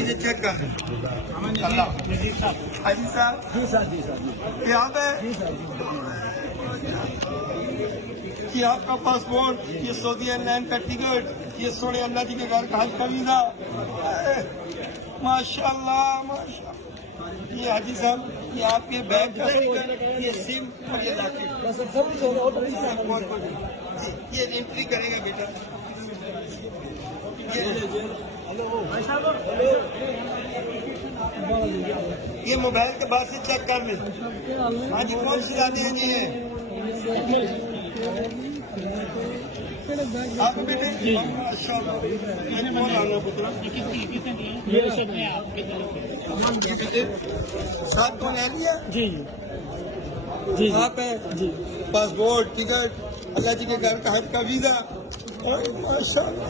चीजें चेक कर लें। अल्लाह हाजी साहब जी सर जी सर यहाँ पे जी सर कि आपका पासपोर्ट, ये सऊदी एयरलाइन का टिकट, ये सोने अल्लाह जी के घर का हज का वीजा। माशाल्लाह माशाल्लाह। ये हाजी साहब ये आपके बैग का स्टिकर, ये सिम और ये लॉकेट। बस सब कुछ होगा और जी, ये एंट्री करेगा बेटा। ये मोबाइल के बाद से चेक कर ले। हाँ जी कौन सी गाड़ी है जी ये? आप बेटे माशाल्लाह। कौन आना पुत्र? ये सब में ये बेटे साथ कौन है लिया? जी जी आप है जी पासपोर्ट, टिकट, अल्लाह जी के घर का हज का वीजा। माशाल्लाह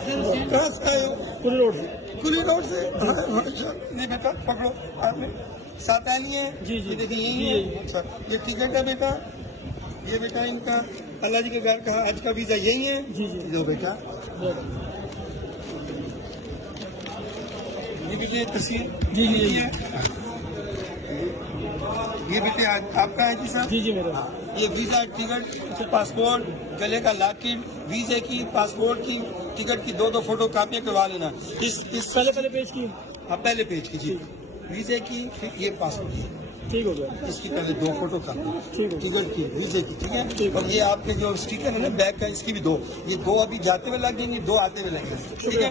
कहाँ से आए हो? पूरी रोड से कुली रोड से। हाँ, माशाल्लाह। ये बेटा पकड़ो आपने साथ आनी है। जी, जी। ये देखिए यही है। अच्छा ये टिकट है बेटा, ये बेटा इनका अल्लाह जी के घर का हज का वीजा यही है। जी जी लो बेटा ये बेटे तस्वीर जी, जी, जी। है। ये बेटे आपका है जी साहब? जी जी मेरा ये वीजा, टिकट, पासपोर्ट, गले का लॉकेट, वीजे की, पासपोर्ट की, टिकट की दो फोटो कापियां करवा लेना। इस पहले पेज की हाँ पहले पेज की जी, वीजे की, फिर ये पासपोर्ट की, ठीक हो गया इसकी पहले दो फोटो कापी, ठीक है टिकट की, वीजे की, ठीक है। और ये आपके जो स्टिकर है ना बैग का, इसकी भी दो, ये दो अभी जाते हुए लग जाएंगे, दो आते हुए लगेंगे, ठीक है।